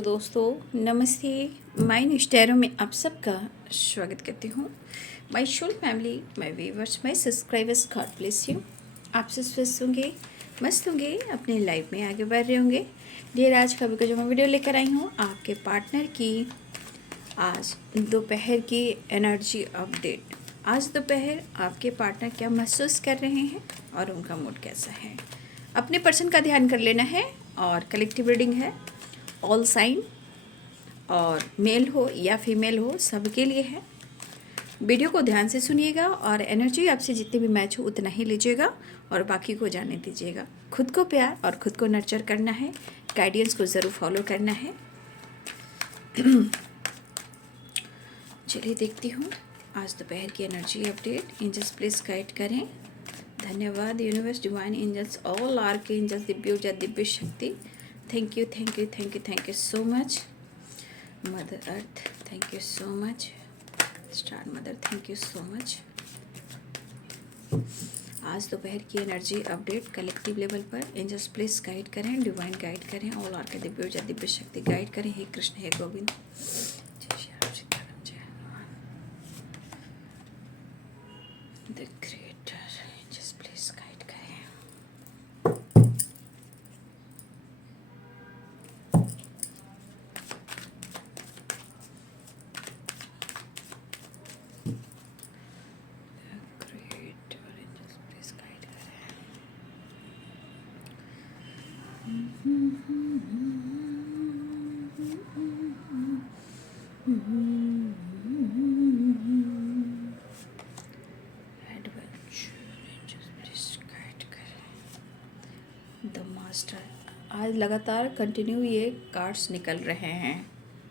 Hello दोस्तों, नमस्ते। My स्टैरो में आप सबका स्वागत करती हूँ। My soul family, my viewers, my subscribers, god bless you. आप सब स्वस्थ होंगे, मस्त होंगे, अपने लाइफ में आगे बढ़ रहे होंगे। डियर, आज का जो मैं वीडियो लेकर आई हूँ आपके पार्टनर की आज दोपहर की एनर्जी अपडेट। आज दोपहर आपके पार्टनर क्या महसूस कर रहे हैं और उनका मूड कैसा है, अपने पर्सन का ध्यान कर लेना है। और कलेक्टिव रीडिंग है, ऑल साइन, और मेल हो या फीमेल हो सबके लिए है। वीडियो को ध्यान से सुनिएगा और एनर्जी आपसे जितने भी मैच हो उतना ही लीजिएगा और बाकी को जाने दीजिएगा। खुद को प्यार और खुद को नर्चर करना है, गाइडेंस को ज़रूर फॉलो करना है। चलिए देखती हूँ आज दोपहर की energy update. Angels please guide करें। धन्यवाद universe, divine angels, all archangels, दिव्य ऊर्जा, दिव्य शक्ति। Thank you, thank you, thank you, thank you so much. Mother earth, thank you so much. Star mother, thank you so much. आज दोपहर की energy update collective level पर angels please guide करें, divine guide करें, all arch दिव्य ऊर्जा, दिव्य शक्ति गाइड करें। हे कृष्ण, हे गोविंद, जय श्री राम, सीताराम, जय Hanuman. The creator angels please guide करें। द मास्टर, आज लगातार कंटिन्यू ये कार्ड्स निकल रहे हैं।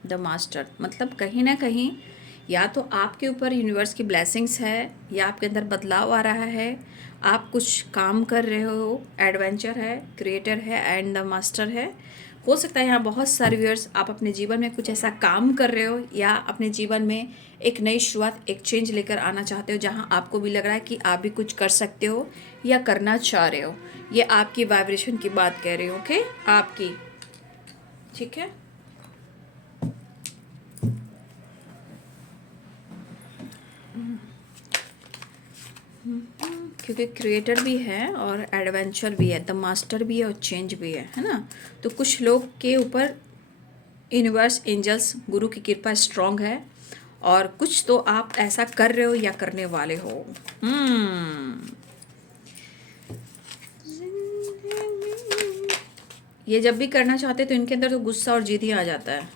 द मास्टर मतलब कहीं ना कहीं या तो आपके ऊपर यूनिवर्स की ब्लेसिंग्स है या आपके अंदर बदलाव आ रहा है। आप कुछ काम कर रहे हो, एडवेंचर है, क्रिएटर है एंड द मास्टर है। हो सकता है यहाँ बहुत सारे व्यूअर्स आप अपने जीवन में कुछ ऐसा काम कर रहे हो या अपने जीवन में एक नई शुरुआत, एक चेंज लेकर आना चाहते हो जहाँ आपको भी लग रहा है कि आप भी कुछ कर सकते हो या करना चाह रहे हो। ये आपकी वाइब्रेशन की बात कह रही हूँ, ओके, आपकी, ठीक है। क्योंकि क्रिएटर भी है और एडवेंचर भी है, द मास्टर भी है और चेंज भी है ना। तो कुछ लोग के ऊपर यूनिवर्स, एंजल्स, गुरु की कृपा स्ट्रांग है और कुछ तो आप ऐसा कर रहे हो या करने वाले हो। ये जब भी करना चाहते तो इनके अंदर तो गुस्सा और जिद ही आ जाता है।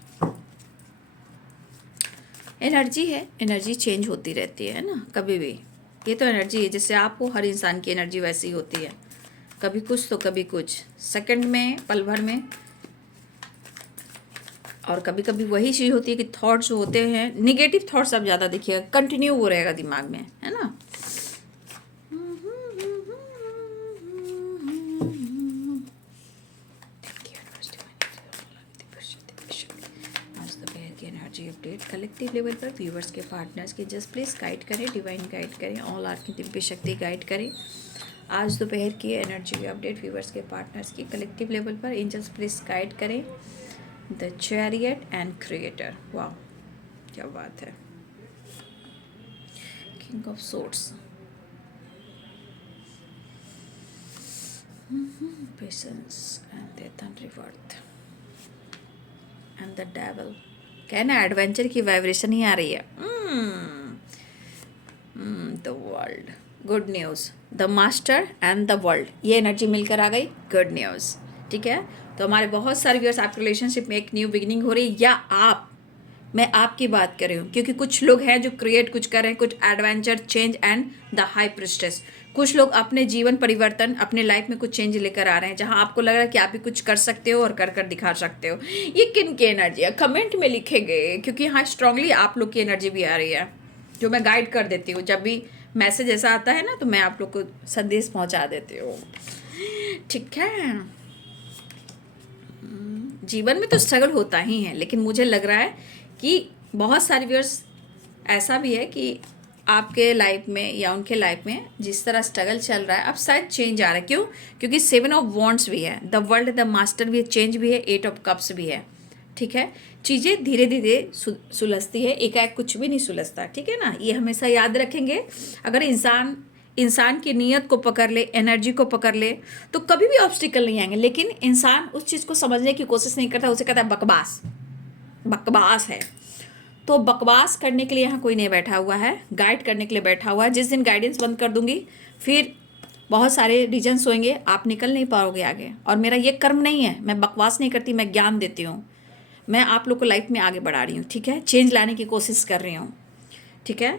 एनर्जी है, एनर्जी चेंज होती रहती है ना कभी भी। ये तो एनर्जी है, जैसे आप हो, हर इंसान की एनर्जी वैसी ही होती है, कभी कुछ तो कभी कुछ, सेकंड में, पल भर में। और कभी कभी वही चीज़ होती है कि थॉट्स जो होते हैं, निगेटिव थॉट्स आप ज़्यादा देखिएगा, कंटिन्यू वो रहेगा दिमाग में, है ना। एनर्जी अपडेट कलेक्टिव लेवल पर व्यूवर्स के पार्टनर्स के जस्ट प्लीज गाइड करें, डिवाइन गाइड करें, ऑल आर्क की दिव्य शक्ति गाइड करें। आज दोपहर की एनर्जी अपडेट व्यूवर्स के पार्टनर्स की कलेक्टिव लेवल पर एंजल्स प्लीज गाइड करें। द चैरियट एंड क्रिएटर, वाह क्या बात है। King of swords, patience and death and रिवर्थ and the devil. कहना एडवेंचर की वाइब्रेशन ही आ रही है। The world, good news, the master and the world, ये एनर्जी मिलकर आ गई, गुड न्यूज़, ठीक है। तो हमारे बहुत सारे व्यूअर्स, आपके रिलेशनशिप में एक न्यू बिगिनिंग हो रही है, या आप, मैं आपकी बात कर रही हूँ, क्योंकि कुछ लोग हैं जो क्रिएट कुछ कर रहे हैं, कुछ adventure, change and the high priestess. कुछ लोग अपने जीवन परिवर्तन, अपने लाइफ में कुछ चेंज लेकर आ रहे हैं जहां आपको लग रहा है कि आप भी कुछ कर सकते हो और कर दिखा सकते हो। ये किन की एनर्जी है, कमेंट में लिखेंगे, क्योंकि हाँ स्ट्रांगली आप लोग की एनर्जी भी आ रही है जो मैं गाइड कर देती हूँ। जब भी मैसेज ऐसा आता है ना तो मैं आप लोग को संदेश पहुँचा देती हूँ, ठीक है। जीवन में तो स्ट्रगल होता ही है, लेकिन मुझे लग रहा है कि बहुत सारे व्यूअर्स ऐसा भी है कि आपके लाइफ में या उनके लाइफ में जिस तरह स्ट्रगल चल रहा है अब शायद चेंज आ रहा है। क्यों? क्योंकि 7 ऑफ वॉन्ड्स भी है, द वर्ल्ड, द मास्टर भी है, चेंज भी है, 8 ऑफ कप्स भी है, ठीक है। चीज़ें धीरे धीरे सुलझती है, एकाएक कुछ भी नहीं सुलझता, ठीक है ना। ये हमेशा याद रखेंगे। अगर इंसान की नीयत को पकड़ ले, एनर्जी को पकड़ ले, तो कभी भी ऑब्स्टिकल नहीं आएंगे। लेकिन इंसान उस चीज़ को समझने की कोशिश नहीं करता, उसे कहता है बकवास, बकवास है। तो बकवास करने के लिए यहाँ कोई नहीं बैठा हुआ है, गाइड करने के लिए बैठा हुआ है। जिस दिन गाइडेंस बंद कर दूंगी, फिर बहुत सारे रीजन्स होंगे, आप निकल नहीं पाओगे आगे। और मेरा ये कर्म नहीं है, मैं बकवास नहीं करती, मैं ज्ञान देती हूँ। मैं आप लोग को लाइफ में आगे बढ़ा रही हूँ, ठीक है। चेंज लाने की कोशिश कर रही हूँ, ठीक है।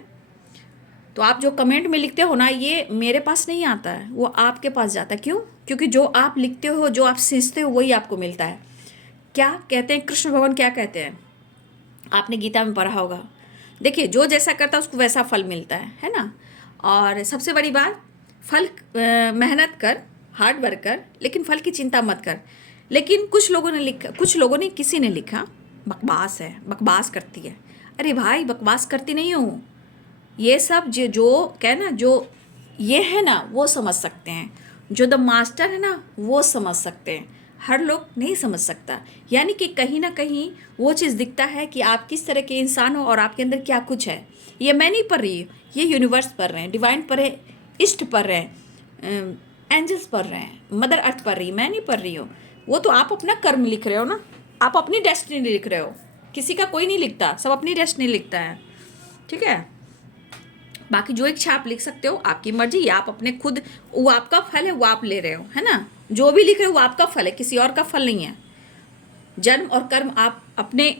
तो आप जो कमेंट में लिखते हो ना, ये मेरे पास नहीं आता है, वो आपके पास जाता है। क्यों? क्योंकि जो आप लिखते हो, जो आप सींचते हो, वही आपको मिलता है। क्या कहते हैं कृष्ण भगवान, क्या कहते हैं, आपने गीता में पढ़ा होगा, देखिए जो जैसा करता है उसको वैसा फल मिलता है ना। और सबसे बड़ी बात, फल मेहनत कर, हार्ड वर्क कर, लेकिन फल की चिंता मत कर। लेकिन कुछ लोगों ने किसी ने लिखा बकवास है, बकवास करती है। अरे भाई, बकवास करती नहीं हूँ। ये सब जो कहना, जो ये है ना, वो समझ सकते हैं। जो द मास्टर है ना, वो समझ सकते हैं। हर लोग नहीं समझ सकता। यानी कि कहीं ना कहीं वो चीज़ दिखता है कि आप किस तरह के इंसान हो और आपके अंदर क्या कुछ है। ये मैं नहीं पढ़ रही हूँ, ये यूनिवर्स पढ़ रहे हैं, डिवाइन पढ़ रहे, इष्ट पढ़ रहे हैं, एंजल्स पढ़ रहे हैं, मदर अर्थ पढ़ रही, मैं नहीं पढ़ रही हूँ। वो तो आप अपना कर्म लिख रहे हो ना, आप अपनी डेस्टिनी लिख रहे हो। किसी का कोई नहीं लिखता, सब अपनी डेस्टिनी लिखता है, ठीक है। बाकी जो इच्छा आप लिख सकते हो, आपकी मर्जी, या आप अपने खुद, वो आपका फल है, वो आप ले रहे हो, है ना। जो भी लिख रहे हो वो आपका फल है, किसी और का फल नहीं है। जन्म और कर्म आप अपने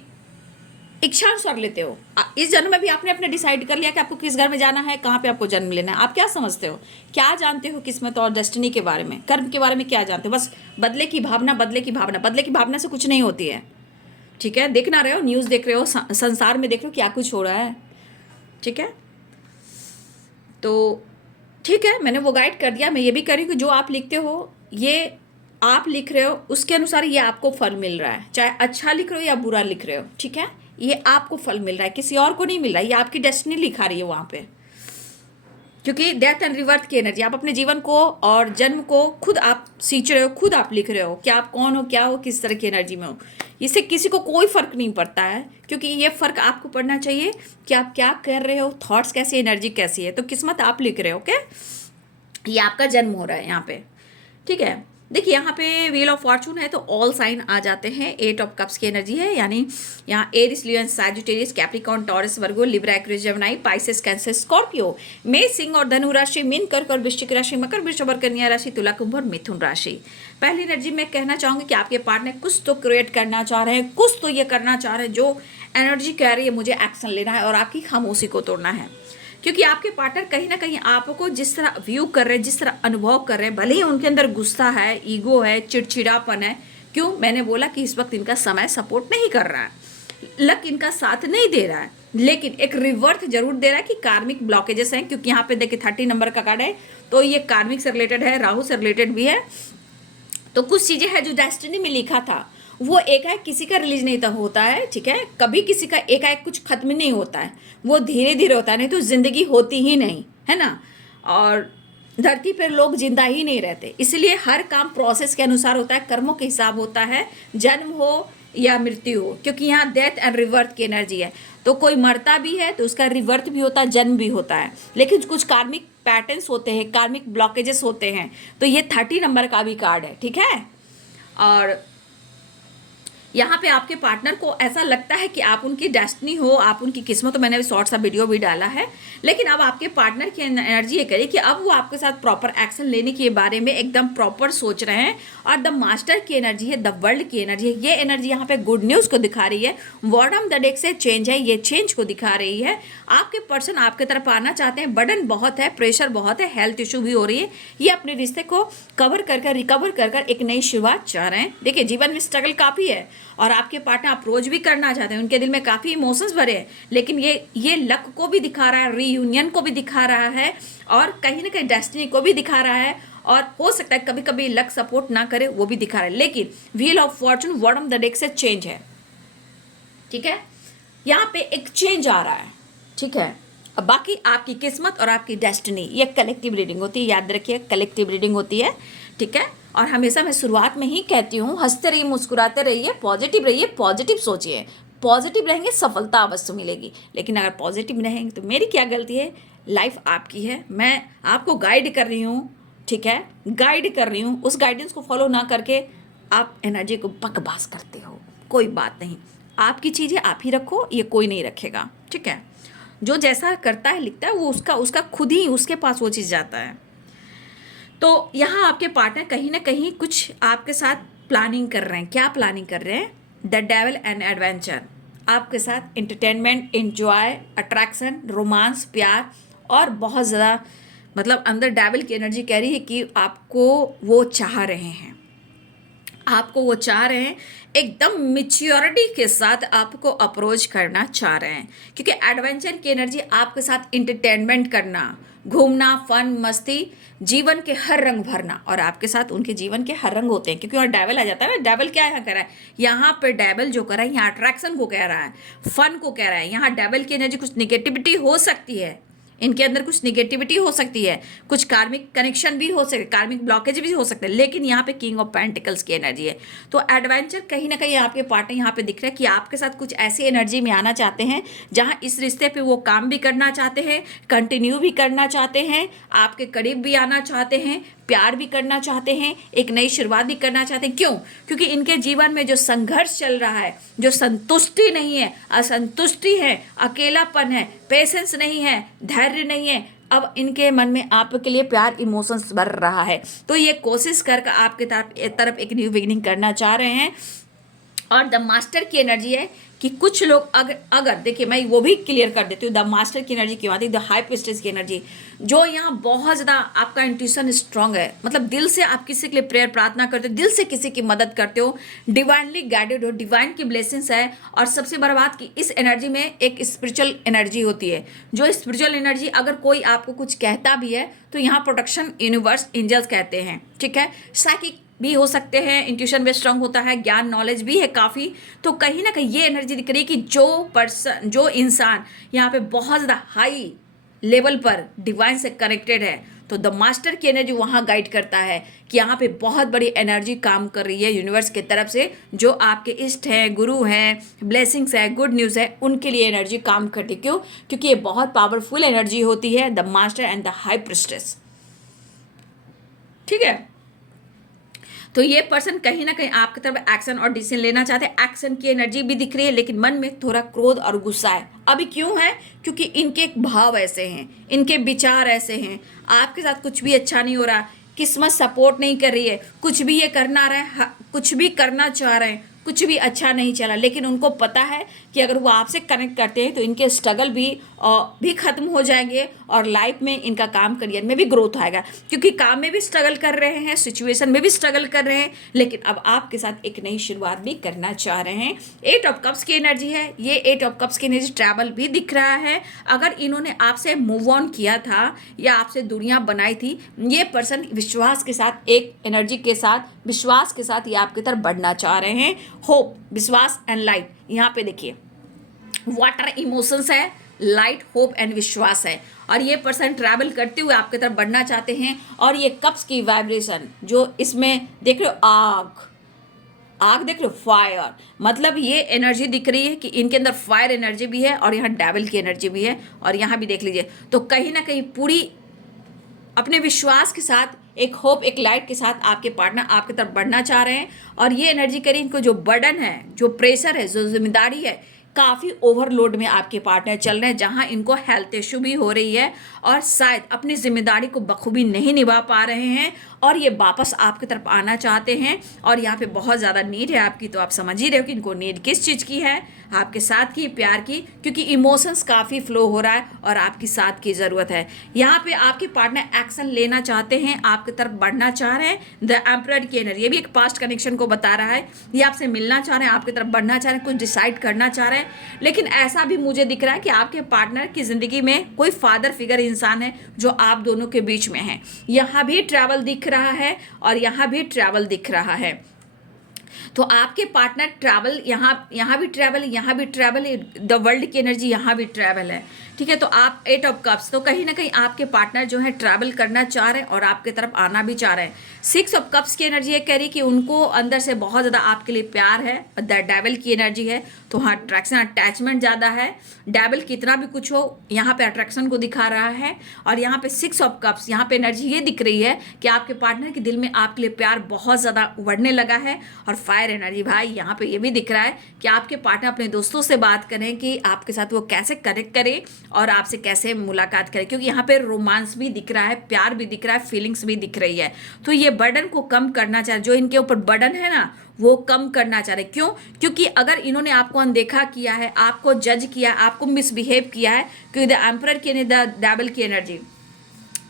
इच्छानुसार लेते हो। इस जन्म में भी आपने अपने डिसाइड कर लिया कि आपको किस घर में जाना है, कहाँ पे आपको जन्म लेना है। आप क्या समझते हो, क्या जानते हो किस्मत और डेस्टिनी के बारे में, कर्म के बारे में क्या जानते हो? बस बदले की भावना, बदले की भावना, बदले की भावना से कुछ नहीं होती है, ठीक है। देख ना रहे हो, न्यूज़ देख रहे हो, संसार में देख रहे हो क्या कुछ हो रहा है, ठीक है। तो ठीक है, मैंने वो गाइड कर दिया। मैं ये भी कर रही हूँ कि जो आप लिखते हो, ये आप लिख रहे हो, उसके अनुसार ये आपको फल मिल रहा है। चाहे अच्छा लिख रहे हो या बुरा लिख रहे हो, ठीक है, ये आपको फल मिल रहा है, किसी और को नहीं मिल रहा है। ये आपकी डेस्टिनी लिखा रही है वहाँ पे, क्योंकि डेथ एंड रिवर्थ की एनर्जी, आप अपने जीवन को और जन्म को खुद आप सींच रहे हो, खुद आप लिख रहे हो कि आप कौन हो, क्या हो, किस तरह की एनर्जी में हो। इससे किसी को कोई फ़र्क नहीं पड़ता है, क्योंकि ये फ़र्क आपको पड़ना चाहिए कि आप क्या कर रहे हो, थॉट्स कैसी, एनर्जी कैसी है। तो किस्मत आप लिख रहे हो, ओके। ये आपका जन्म हो रहा है यहाँ पे, ठीक है। देखिए यहाँ पे व्हील ऑफ फॉर्चून है, तो ऑल साइन आ जाते हैं। 8 ऑफ कप्स की एनर्जी है, यानी यहाँ Aries, Leo, Sagittarius, Capricorn, Taurus, Virgo, Libra, Aquarius, Gemini, Pisces, Cancer, Scorpio, मेष, सिंह और धनु राशि, मीन, कर्क और वृश्चिक राशि, मकर, वृषभ और कन्या राशि, तुला, कुंभ और मिथुन राशि। पहली एनर्जी में कहना चाहूँगी कि आपके पार्टनर कुछ तो क्रिएट करना चाह रहे हैं, कुछ तो ये करना चाह रहे हैं, जो एनर्जी कह रही है मुझे एक्शन लेना है और आपकी खामोशी को तोड़ना है। क्योंकि आपके पार्टनर कहीं ना कहीं आपको जिस तरह व्यू कर रहे हैं, जिस तरह अनुभव कर रहे हैं, भले ही उनके अंदर गुस्सा है, ईगो है, चिड़चिड़ापन है। क्यों? मैंने बोला कि इस वक्त इनका समय सपोर्ट नहीं कर रहा है, लक इनका साथ नहीं दे रहा है, लेकिन एक रिवर्थ जरूर दे रहा है कि कार्मिक ब्लॉकेजेस हैं। क्योंकि यहाँ पे देखिए 30 नंबर का कार्ड है, तो ये कार्मिक से रिलेटेड है, राहु से रिलेटेड भी है। तो कुछ चीज़ें हैं जो डेस्टिनी में लिखा था, वो एकाएक किसी का रिलीज नहीं होता है, ठीक है। कभी किसी का एकाएक कुछ खत्म नहीं होता है, वो धीरे धीरे होता है, नहीं तो जिंदगी होती ही नहीं, है ना। और धरती पर लोग जिंदा ही नहीं रहते, इसलिए हर काम प्रोसेस के अनुसार होता है, कर्मों के हिसाब होता है, जन्म हो या मृत्यु हो। क्योंकि यहाँ डेथ एंड रिवर्थ की एनर्जी है, तो कोई मरता भी है तो उसका रिवर्थ भी होता है, जन्म भी होता है। लेकिन कुछ कार्मिक पैटर्न्स होते हैं, कार्मिक ब्लॉकेजेस होते हैं। तो ये 30 नंबर का भी कार्ड है, ठीक है। और यहाँ पे आपके पार्टनर को ऐसा लगता है कि आप उनकी डेस्टिनी हो, आप उनकी किस्मत। तो मैंने शॉर्ट सा वीडियो भी डाला है। लेकिन अब आपके पार्टनर की एनर्जी ये करी कि अब वो आपके साथ प्रॉपर एक्शन लेने के बारे में एकदम प्रॉपर सोच रहे हैं। और द मास्टर की एनर्जी है, द वर्ल्ड की एनर्जी है। ये एनर्जी यहाँ पे गुड न्यूज़ को दिखा रही है। बॉटम द डेक से चेंज है, ये चेंज को दिखा रही है। आपके पर्सन आपके तरफ आना चाहते हैं, बर्डन बहुत है, प्रेशर बहुत है, हेल्थ इशू भी हो रही है। ये अपने रिश्ते को कवर कर रिकवर कर एक नई शुरुआत चाह रहे हैं। देखिए जीवन में स्ट्रगल काफ़ी है और आपके पार्टनर अप्रोच भी करना चाहते हैं, उनके दिल में काफ़ी इमोशंस भरे हैं। लेकिन ये लक को भी दिखा रहा है, रीयूनियन को भी दिखा रहा है, और कहीं ना कहीं डेस्टिनी को भी दिखा रहा है। और हो सकता है कभी कभी लक सपोर्ट ना करे, वो भी दिखा रहा है। लेकिन wheel of Fortune bottom the deck से चेंज है, ठीक है। यहाँ पे एक चेंज आ रहा है, ठीक है। अब बाकी आपकी किस्मत और आपकी डेस्टिनी, ये कलेक्टिव रीडिंग होती है, याद रखिए कलेक्टिव रीडिंग होती है, ठीक है। और हमेशा मैं शुरुआत में ही कहती हूँ, हंसते रहिए, मुस्कुराते रहिए, पॉजिटिव सोचिए। पॉजिटिव रहेंगे सफलता अवश्य मिलेगी। लेकिन अगर पॉजिटिव नहीं रहेंगे तो मेरी क्या गलती है? लाइफ आपकी है, मैं आपको गाइड कर रही हूँ, ठीक है, गाइड कर रही हूँ। उस गाइडेंस को फॉलो ना करके आप एनर्जी को बकवास करते हो, कोई बात नहीं। आपकी चीज़ें आप ही रखो, ये कोई नहीं रखेगा, ठीक है। जो जैसा करता है लिखता है वो उसका उसका खुद ही उसके पास वो चीज़ जाता है। तो यहाँ आपके पार्टनर कहीं ना कहीं कुछ आपके साथ प्लानिंग कर रहे हैं। क्या प्लानिंग कर रहे हैं? The devil and adventure. आपके साथ एंटरटेनमेंट, एंजॉय, अट्रैक्शन, रोमांस, प्यार और बहुत ज़्यादा, मतलब अंदर डेविल की एनर्जी कह रही है कि आपको वो चाह रहे हैं, आपको वो चाह रहे हैं, एकदम मिच्योरिटी के साथ आपको अप्रोच करना चाह रहे हैं। क्योंकि एडवेंचर की एनर्जी आपके साथ इंटरटेनमेंट करना, घूमना, फन, मस्ती, जीवन के हर रंग भरना। और आपके साथ उनके जीवन के हर रंग होते हैं, क्योंकि वहाँ डेविल आ जाता है ना। डेविल क्या यहाँ कर रहा है? यहाँ पे डेविल जो कर रहा है, यहाँ अट्रैक्शन को कह रहा है, फन को कह रहा है। यहाँ डेविल की एनर्जी कुछ निगेटिविटी हो सकती है, इनके अंदर कुछ निगेटिविटी हो सकती है, कुछ कार्मिक कनेक्शन भी हो सकते, कार्मिक ब्लॉकेज भी हो सकते हैं। लेकिन यहाँ पे किंग ऑफ पेंटिकल्स की एनर्जी है। तो एडवेंचर कहीं ना कहीं आपके पार्टनर यहाँ पे दिख रहा है कि आपके साथ कुछ ऐसी एनर्जी में आना चाहते हैं जहाँ इस रिश्ते पे वो काम भी करना चाहते हैं, कंटिन्यू भी करना चाहते हैं, आपके करीब भी आना चाहते हैं, प्यार भी करना चाहते हैं, एक नई शुरुआत भी करना चाहते हैं। क्यों? क्योंकि इनके जीवन में जो संघर्ष चल रहा है, जो संतुष्टि नहीं है, असंतुष्टि है, अकेलापन है, पेशेंस नहीं है, धैर्य नहीं है, अब इनके मन में आपके लिए प्यार इमोशंस भर रहा है। तो ये कोशिश करके आपके तरफ एक न्यू बिगिनिंग करना चाह रहे हैं। और द मास्टर की एनर्जी है कि कुछ लोग अगर देखिए, मैं वो भी क्लियर कर देती हूँ। द मास्टर की एनर्जी क्यों आती है? द हाई प्रीस्टेस की एनर्जी, जो यहाँ बहुत ज़्यादा आपका इंट्यूशन स्ट्रांग है, मतलब दिल से आप किसी के लिए प्रेयर प्रार्थना करते हो, दिल से किसी की मदद करते हो, डिवाइनली गाइडेड हो, डिवाइन की ब्लेसिंग्स है। और सबसे बड़ी बात कि इस एनर्जी में एक स्पिरिचुअल एनर्जी होती है। जो स्पिरिचुअल एनर्जी, अगर कोई आपको कुछ कहता भी है तो यहाँ प्रोटेक्शन, यूनिवर्स, एंजल्स कहते हैं, ठीक है। साइकिक भी हो सकते हैं, इंट्यूशन भी स्ट्रांग होता है, ज्ञान नॉलेज भी है काफ़ी। तो कहीं ना कहीं ये एनर्जी दिख रही है कि जो इंसान यहाँ पे बहुत ज़्यादा हाई लेवल पर डिवाइन से कनेक्टेड है, तो द मास्टर की एनर्जी वहाँ गाइड करता है कि यहाँ पे बहुत बड़ी एनर्जी काम कर रही है यूनिवर्स की तरफ से। जो आपके इष्ट हैं, गुरु हैं, ब्लेसिंग्स है, गुड न्यूज़ है, उनके लिए एनर्जी काम करती है। क्यों? क्योंकि ये बहुत पावरफुल एनर्जी होती है, the master and the high priestess, ठीक है। तो ये पर्सन कहीं ना कहीं आपकी तरफ एक्शन और डिसीजन लेना चाहते हैं। एक्शन की एनर्जी भी दिख रही है, लेकिन मन में थोड़ा क्रोध और गुस्सा है। अभी क्यों है? क्योंकि इनके भाव ऐसे हैं, इनके विचार ऐसे हैं। आपके साथ कुछ भी अच्छा नहीं हो रहा, किस्मत सपोर्ट नहीं कर रही है, कुछ भी ये करना रहे, कुछ भी करना चाह रहे हैं, कुछ भी अच्छा नहीं चला। लेकिन उनको पता है कि अगर वो आपसे कनेक्ट करते हैं तो इनके स्ट्रगल भी ख़त्म हो जाएंगे और लाइफ में इनका काम, करियर में भी ग्रोथ आएगा। क्योंकि काम में भी स्ट्रगल कर रहे हैं, सिचुएशन में भी स्ट्रगल कर रहे हैं, लेकिन अब आपके साथ एक नई शुरुआत भी करना चाह रहे हैं। 8 ऑफ कप्स की एनर्जी है। ये 8 ऑफ कप्स की एनर्जी ट्रैवल भी दिख रहा है। अगर इन्होंने आपसे मूव ऑन किया था या आपसे दूरियां बनाई थी, ये पर्सन विश्वास के साथ, एक एनर्जी के साथ, विश्वास के साथ ये आपकी तरफ बढ़ना चाह रहे हैं। होप, विश्वास एंड लाइट। यहाँ पे देखिए, वाटर इमोशंस है, लाइट, होप एंड विश्वास है। और ये पर्सन ट्रैवल करते हुए आपकी तरफ बढ़ना चाहते हैं। और ये कप्स की वाइब्रेशन जो इसमें देख रहे हो, आग देख रहे हो, फायर, मतलब ये एनर्जी दिख रही है कि इनके अंदर फायर एनर्जी भी है और यहाँ डेविल की एनर्जी भी है। और यहाँ भी देख लीजिए, तो कहीं ना कहीं पूरी अपने विश्वास के साथ, एक होप, एक लाइट के साथ आपके पार्टनर आपकी तरफ बढ़ना चाह रहे हैं। और ये एनर्जी करिए, इनको जो बर्डन है, जो प्रेशर है, जो जिम्मेदारी है, काफ़ी ओवरलोड में आपके पार्टनर चल रहे हैं, जहां इनको हेल्थ इशू भी हो रही है और शायद अपनी जिम्मेदारी को बखूबी नहीं निभा पा रहे हैं। और ये वापस आपकी तरफ आना चाहते हैं और यहाँ पे बहुत ज़्यादा नीड है आपकी। तो आप समझ ही रहे हो कि इनको नीड किस चीज़ की है, आपके साथ की, प्यार की, क्योंकि इमोशंस काफ़ी फ्लो हो रहा है और आपकी साथ की ज़रूरत है। यहाँ पे आपके पार्टनर एक्शन लेना चाहते हैं, आपकी तरफ बढ़ना चाह रहे हैं। द एम्परर की एनर्जी, ये भी एक पास्ट कनेक्शन को बता रहा है। ये आपसे मिलना चाह रहे हैं, आपकी तरफ बढ़ना चाह रहे हैं, कुछ डिसाइड करना चाह रहे हैं। लेकिन ऐसा भी मुझे दिख रहा है कि आपके पार्टनर की ज़िंदगी में कोई फादर फिगर इंसान है जो आप दोनों के बीच में है। यहाँ भी ट्रैवल दिख रहा है और यहाँ भी ट्रैवल दिख रहा है। तो आपके पार्टनर ट्रैवल, यहाँ भी ट्रैवल, यहाँ भी ट्रैवल, द वर्ल्ड की एनर्जी यहाँ भी ट्रैवल है। ठीक है। तो आप 8 ऑफ कप्स, तो कहीं ना कहीं आपके पार्टनर जो है ट्रैवल करना चाह रहे हैं और आपके तरफ आना भी चाह रहे हैं। 6 ऑफ कप्स की एनर्जी ये कह रही है कि उनको अंदर से बहुत ज़्यादा आपके लिए प्यार है। डेविल की एनर्जी है, तो हाँ अट्रैक्शन अटैचमेंट ज़्यादा है। डेविल कितना भी कुछ हो यहाँ पे अट्रैक्शन को दिखा रहा है। और यहाँ पे 6 ऑफ कप्स, यहाँ पे एनर्जी ये दिख रही है कि आपके पार्टनर के दिल में आपके लिए प्यार बहुत ज़्यादा उभरने लगा है। और फायर एनर्जी भाई यहाँ पे ये भी दिख रहा है कि आपके पार्टनर अपने दोस्तों से बात करें कि आपके साथ वो कैसे कनेक्ट करे और आपसे कैसे मुलाकात करें, क्योंकि यहाँ पे रोमांस भी दिख रहा है, प्यार भी दिख रहा है, फीलिंग्स भी दिख रही है। तो ये बर्डन को कम करना चाह रहे, जो इनके ऊपर बर्डन है ना वो कम करना चाह रहे। क्यों? क्योंकि अगर इन्होंने आपको अनदेखा किया है, आपको जज किया, आपको मिसबिहेव किया है, क्योंकि द एम्परर की डेविल की एनर्जी,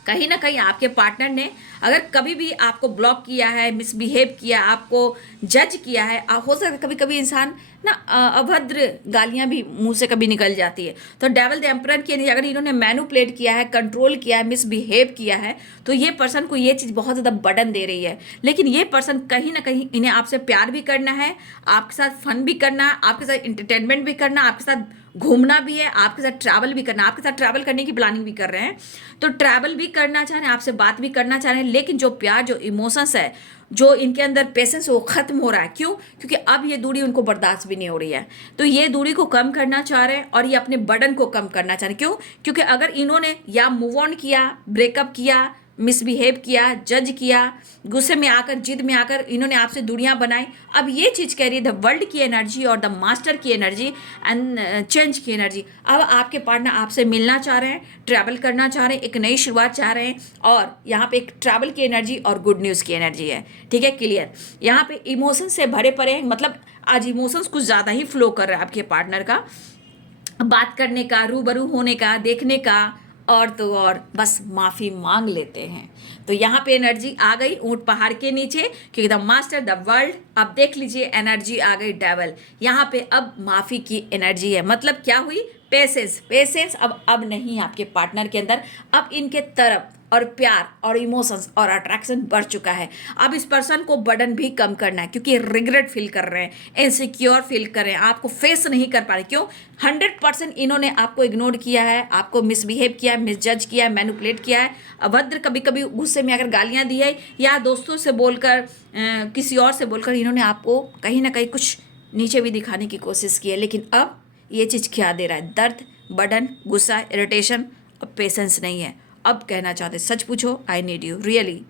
कहीं ना कहीं आपके पार्टनर ने अगर कभी भी आपको ब्लॉक किया है, मिसबिहेव किया, आपको जज किया है, हो सकता है कभी कभी इंसान ना अभद्र गालियां भी मुंह से कभी निकल जाती है। तो डेविल द एम्परर की अगर इन्होंने मैनिपुलेट किया है, कंट्रोल किया है, मिसबिहेव किया है, तो ये पर्सन को ये चीज़ बहुत ज़्यादा बर्डन दे रही है। लेकिन ये पर्सन कहीं ना कहीं इन्हें आपसे प्यार भी करना है, आपके साथ फन भी करना है, आपके साथ इंटरटेनमेंट भी करना, आपके साथ घूमना भी है, आपके साथ ट्रैवल भी करना, आपके साथ ट्रैवल करने की प्लानिंग भी कर रहे हैं। तो ट्रैवल भी करना चाह रहे हैं, आपसे बात भी करना चाह रहे हैं, लेकिन जो प्यार, जो इमोशंस है, जो इनके अंदर पेशेंस वो खत्म हो रहा है। क्यों? क्योंकि अब ये दूरी उनको बर्दाश्त भी नहीं हो रही है। तो ये दूरी को कम करना चाह रहे हैं और ये अपने बर्डन को कम करना चाह रहे हैं। क्यों? क्योंकि अगर इन्होंने या मूव ऑन किया, ब्रेकअप किया, मिसबिहेव किया, जज किया, गुस्से में आकर, जिद में आकर इन्होंने आपसे दूरियां बनाई, अब ये चीज़ कह रही है द वर्ल्ड की एनर्जी और द मास्टर की एनर्जी एंड चेंज की एनर्जी। अब आपके पार्टनर आपसे मिलना चाह रहे हैं, ट्रैवल करना चाह रहे हैं, एक नई शुरुआत चाह रहे हैं। और यहाँ पे एक ट्रैवल की एनर्जी और गुड न्यूज़ की एनर्जी है। ठीक है, क्लियर। यहाँ पे इमोशन से भरे पड़े हैं, मतलब आज इमोशंस कुछ ज़्यादा ही फ्लो कर रहा है आपके पार्टनर का, बात करने का, रूबरू होने का, देखने का, और तो और बस माफ़ी मांग लेते हैं। तो यहाँ पे एनर्जी आ गई ऊंट पहाड़ के नीचे, क्योंकि द मास्टर, द वर्ल्ड। अब देख लीजिए एनर्जी आ गई डेवल। यहाँ पे अब माफ़ी की एनर्जी है, मतलब क्या हुई? पेशेंस। पेशेंस अब नहीं आपके पार्टनर के अंदर, अब इनके तरफ और प्यार और इमोशंस और अट्रैक्शन बढ़ चुका है। अब इस पर्सन को बर्डन भी कम करना है, क्योंकि रिग्रेट फील कर रहे हैं, इनसिक्योर फील कर रहे हैं, आपको फेस नहीं कर पा रहे। क्यों? 100% इन्होंने आपको इग्नोर किया है, आपको मिसबिहेव किया है, मिसजज किया है, मैनिपुलेट किया है, अभद्र कभी कभी गुस्से में अगर गालियां दी है, या दोस्तों से बोलकर, किसी और से बोलकर इन्होंने आपको कहीं ना कहीं कुछ नीचे भी दिखाने की कोशिश की है। लेकिन अब ये चीज़ क्या दे रहा है? दर्द, बर्डन, गुस्सा, इरिटेशन। अब पेशेंस नहीं है। अब कहना चाहते, सच पूछो, आई नीड यू रियली,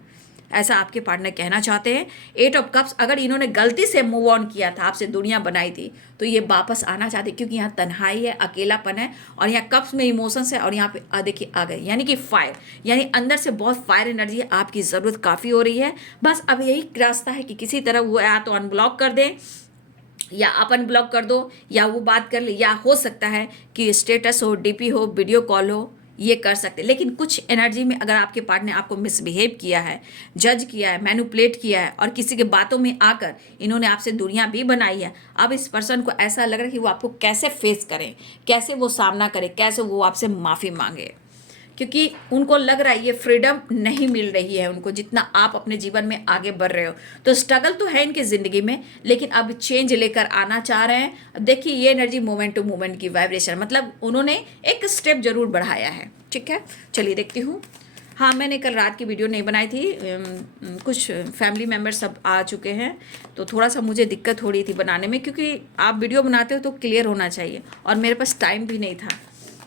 ऐसा आपके पार्टनर कहना चाहते हैं। 8 ऑफ कप्स, अगर इन्होंने गलती से मूव ऑन किया था, आपसे दुनिया बनाई थी, तो ये वापस आना चाहते, क्योंकि यहाँ तन्हाई है, अकेलापन है, और यहाँ कप्स में इमोशंस है, और यहाँ पे देखिए आ गए, यानी कि फायर, यानी अंदर से बहुत फायर एनर्जी है, आपकी ज़रूरत काफ़ी हो रही है। बस अब यही रास्ता है कि किसी तरह वो या तो अनब्लॉक कर दें, या आप अनब्लॉक कर दो, या वो बात कर ले, या हो सकता है कि स्टेटस हो, डीपी हो, वीडियो कॉल हो, ये कर सकते। लेकिन कुछ एनर्जी में अगर आपके पार्टनर ने आपको मिसबिहेव किया है, जज किया है, मैनिपुलेट किया है, और किसी के बातों में आकर इन्होंने आपसे दूरियां भी बनाई है, अब इस पर्सन को ऐसा लग रहा है कि वो आपको कैसे फेस करें, कैसे वो सामना करे, कैसे वो आपसे माफ़ी मांगे, क्योंकि उनको लग रहा है ये फ्रीडम नहीं मिल रही है उनको, जितना आप अपने जीवन में आगे बढ़ रहे हो। तो स्ट्रगल तो है इनकी ज़िंदगी में, लेकिन अब चेंज लेकर आना चाह रहे हैं। देखिए ये एनर्जी मोमेंट टू मोमेंट की वाइब्रेशन, मतलब उन्होंने एक स्टेप जरूर बढ़ाया है। ठीक है, चलिए देखती हूँ। हाँ, मैंने कल रात की वीडियो नहीं बनाई थी, कुछ फैमिली मेम्बर्स सब आ चुके हैं, तो थोड़ा सा मुझे दिक्कत हो रही थी बनाने में, क्योंकि आप वीडियो बनाते हो तो क्लियर होना चाहिए, और मेरे पास टाइम भी नहीं था।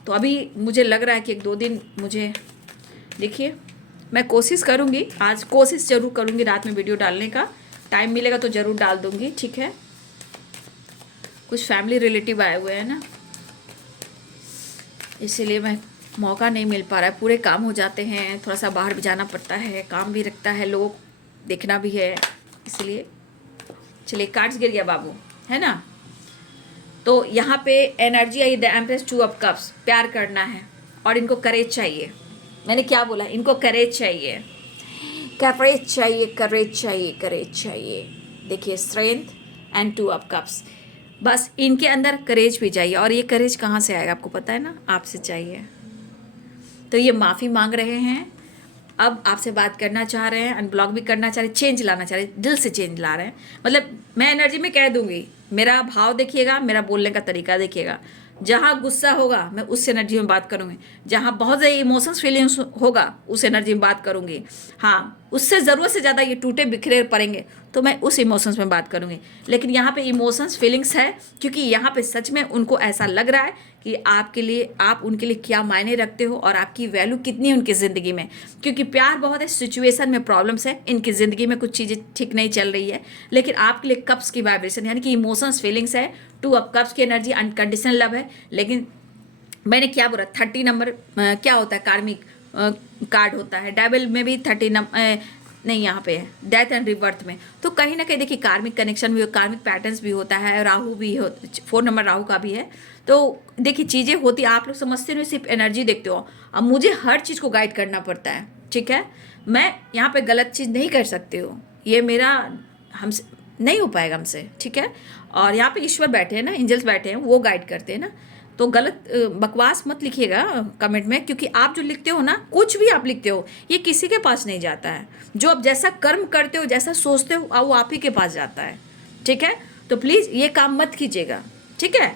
तो अभी मुझे लग रहा है कि 1-2 दिन मुझे, देखिए मैं कोशिश करूँगी, आज कोशिश ज़रूर करूँगी रात में वीडियो डालने का, टाइम मिलेगा तो ज़रूर डाल दूँगी। ठीक है, कुछ फैमिली रिलेटिव आए हुए हैं ना, इसीलिए मैं मौका नहीं मिल पा रहा है, पूरे काम हो जाते हैं, थोड़ा सा बाहर भी जाना पड़ता है, काम भी रखता है, लोग देखना भी है, इसलिए। चलिए, कार्ड्स गिर गया बाबू, है ना। तो यहाँ पे energy I the empress, 2 of cups, प्यार करना है और इनको करेज चाहिए। मैंने क्या बोला? इनको करेज चाहिए, करेज चाहिए, करेज चाहिए, करेज चाहिए। देखिए स्ट्रेंथ एंड 2 ऑफ कप्स, बस इनके अंदर करेज भी चाहिए। और ये करेज कहाँ से आएगा आपको पता है ना, आपसे चाहिए। तो ये माफ़ी मांग रहे हैं, अब आपसे बात करना चाह रहे हैं, अनब्लॉक भी करना चाह रहे हैं, चेंज लाना चाह रहे हैं, दिल से चेंज ला रहे हैं। मतलब मैं एनर्जी में कह दूंगी, मेरा भाव देखिएगा, मेरा बोलने का तरीका देखिएगा, जहाँ गुस्सा होगा मैं उस एनर्जी में बात करूँगी, जहाँ बहुत ज़्यादा इमोशंस फीलिंग्स होगा उस एनर्जी में बात करूँगी। हाँ, उससे ज़रूरत से ज़्यादा ये टूटे बिखरे पड़ेंगे तो मैं उस इमोशंस में बात करूँगी। लेकिन यहाँ पे इमोशंस फीलिंग्स है क्योंकि यहाँ पे सच में उनको ऐसा लग रहा है कि आपके लिए, आप उनके लिए क्या मायने रखते हो और आपकी वैल्यू कितनी है उनकी ज़िंदगी में। क्योंकि प्यार बहुत है, सिचुएशन में प्रॉब्लम्स है, इनकी ज़िंदगी में कुछ चीज़ें ठीक नहीं चल रही है, लेकिन आपके लिए कप्स की वाइब्रेशन यानी कि इमोशंस फीलिंग्स है। 2 ऑफ कप्स की एनर्जी अनकंडीशनल लव है। लेकिन मैंने क्या बोला, 30 नंबर क्या होता है, कार्मिक कार्ड होता है। डेविल में भी 30 नंबर नहीं, यहाँ पे है डेथ एंड रिबर्थ में। तो कहीं ना कहीं देखिए कार्मिक कनेक्शन भी, कार्मिक पैटर्न्स भी होता है। राहु भी हो, 4 नंबर राहु का भी है। तो देखिए चीज़ें होती, आप लोग समझते नहीं, सिर्फ एनर्जी देखते हो। अब मुझे हर चीज़ को गाइड करना पड़ता है, ठीक है। मैं यहाँ पे गलत चीज़ नहीं कर सकती हूँ, ये मेरा हमसे नहीं हो पाएगा हमसे, ठीक है। और यहाँ पे ईश्वर बैठे हैं ना, एंजल्स बैठे हैं, वो गाइड करते हैं ना। तो गलत बकवास मत लिखिएगा कमेंट में, क्योंकि आप जो लिखते हो ना, कुछ भी आप लिखते हो, ये किसी के पास नहीं जाता है। जो आप जैसा कर्म करते हो, जैसा सोचते हो, वो आप ही के पास जाता है, ठीक है। तो प्लीज़ ये काम मत कीजिएगा, ठीक है।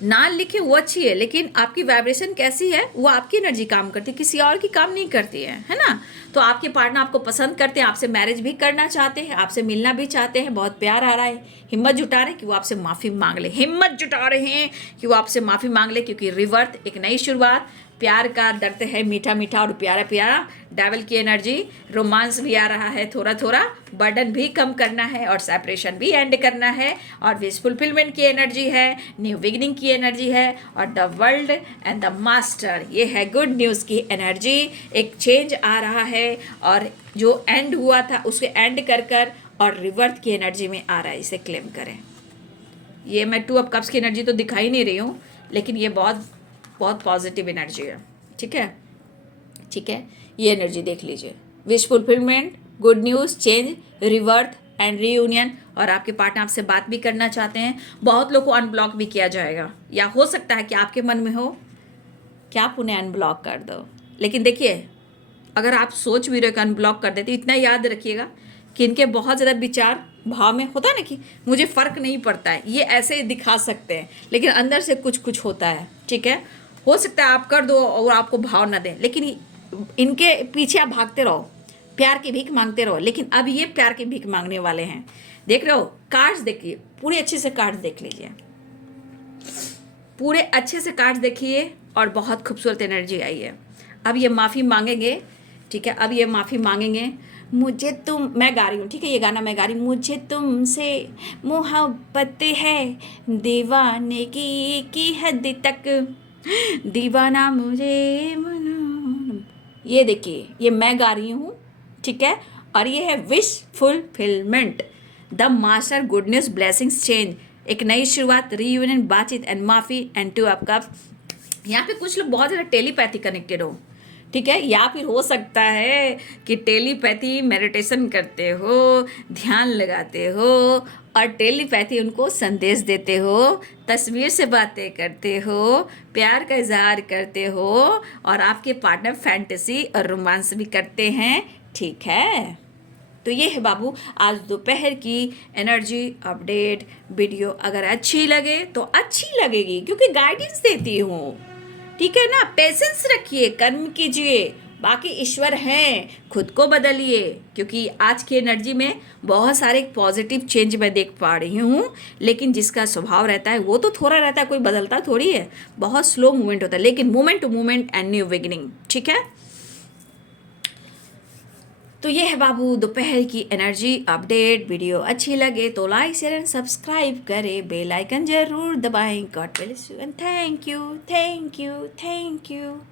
ना लिखे वो अच्छी है, लेकिन आपकी वाइब्रेशन कैसी है वो आपकी एनर्जी काम करती है, किसी और की काम नहीं करती है ना। तो आपके पार्टनर आपको पसंद करते हैं, आपसे मैरिज भी करना चाहते हैं, आपसे मिलना भी चाहते हैं, बहुत प्यार आ रहा है, हिम्मत जुटा रहे हैं कि वो आपसे माफ़ी मांग ले, हिम्मत जुटा रहे हैं कि वो आपसे माफ़ी मांग ले। क्योंकि रिवर्थ एक नई शुरुआत, प्यार का दर्द है मीठा मीठा और प्यारा प्यारा। डेविल की एनर्जी, रोमांस भी आ रहा है थोड़ा थोड़ा, बर्डन भी कम करना है और सेपरेशन भी एंड करना है। और विश फुलफिलमेंट की एनर्जी है, न्यू बिगिनिंग की एनर्जी है, और the world and the master, ये है गुड न्यूज़ की एनर्जी। एक चेंज आ रहा है और जो एंड हुआ था उसके एंड कर कर और रिवर्थ की एनर्जी में आ रहा है, इसे क्लेम करें। ये मैं 2 ऑफ कप्स की एनर्जी तो दिखाई नहीं रही हूँ, लेकिन ये बहुत बहुत पॉजिटिव एनर्जी है, ठीक है, ठीक है। ये एनर्जी देख लीजिए, wish fulfilment, good news, change, रिवर्थ and reunion. और आपके पार्टनर आपसे बात भी करना चाहते हैं। बहुत लोग को अनब्लॉक भी किया जाएगा, या हो सकता है कि आपके मन में हो कि आप उन्हें अनब्लॉक कर दो। लेकिन देखिए, अगर आप सोच भी रहे हो कि अनब्लॉक कर देते, इतना याद रखिएगा कि इनके बहुत ज़्यादा विचार भाव में होता है ना कि मुझे फ़र्क नहीं पड़ता है, ये ऐसे दिखा सकते हैं, लेकिन अंदर से कुछ कुछ होता है, ठीक है। हो सकता है आप कर दो और आपको भाव ना दें, लेकिन इनके पीछे आप भागते रहो, प्यार की भीख मांगते रहो। लेकिन अब ये प्यार की भीख मांगने वाले हैं। देख रहे हो, कार्ड्स देखिए, पूरे अच्छे से कार्ड्स देख लीजिए, पूरे अच्छे से कार्ड्स देखिए, और बहुत खूबसूरत एनर्जी आई है। अब ये माफ़ी मांगेंगे, ठीक है। अब ये माफ़ी मांगेंगे, मुझे तुम, मैं गा रही हूँ, ठीक है, ये गाना मैं गा रही हूँ। मुझे तुमसे मोहब्बत है दीवानगी की हद तक, दीवाना मुझे बना। ये देखिए, ये मैं गा रही हूँ, ठीक है। और ये है wish fulfilment, the master, good news, blessings, change, एक नई शुरुआत, रीयूनियन, बातचीत एंड माफ़ी एंड 2 ऑफ कप्स। यहाँ पे कुछ लोग बहुत ज़्यादा टेलीपैथी कनेक्टेड हो, ठीक है। या फिर हो सकता है कि टेलीपैथी मेडिटेशन करते हो, ध्यान लगाते हो और टेलीपैथी उनको संदेश देते हो, तस्वीर से बातें करते हो, प्यार का इजहार करते हो, और आपके पार्टनर फैंटेसी और रोमांस भी करते हैं, ठीक है। तो ये है बाबू आज दोपहर की एनर्जी अपडेट वीडियो। अगर अच्छी लगे तो अच्छी लगेगी, क्योंकि गाइडेंस देती हूँ, ठीक है ना। पेशेंस रखिए, कर्म कीजिए, बाकी ईश्वर हैं, खुद को बदलिए। क्योंकि आज की एनर्जी में बहुत सारे पॉजिटिव चेंज मैं देख पा रही हूँ, लेकिन जिसका स्वभाव रहता है वो तो थोड़ा रहता है, कोई बदलता थोड़ी है, बहुत स्लो मूवमेंट होता है, लेकिन movement to movement and new beginning, ठीक है। तो ये है बाबू दोपहर की एनर्जी अपडेट। वीडियो अच्छी लगे तो लाइक शेयर एंड सब्सक्राइब करें, बेल आइकन जरूर दबाएं। God bless you and thank you, thank you, thank you.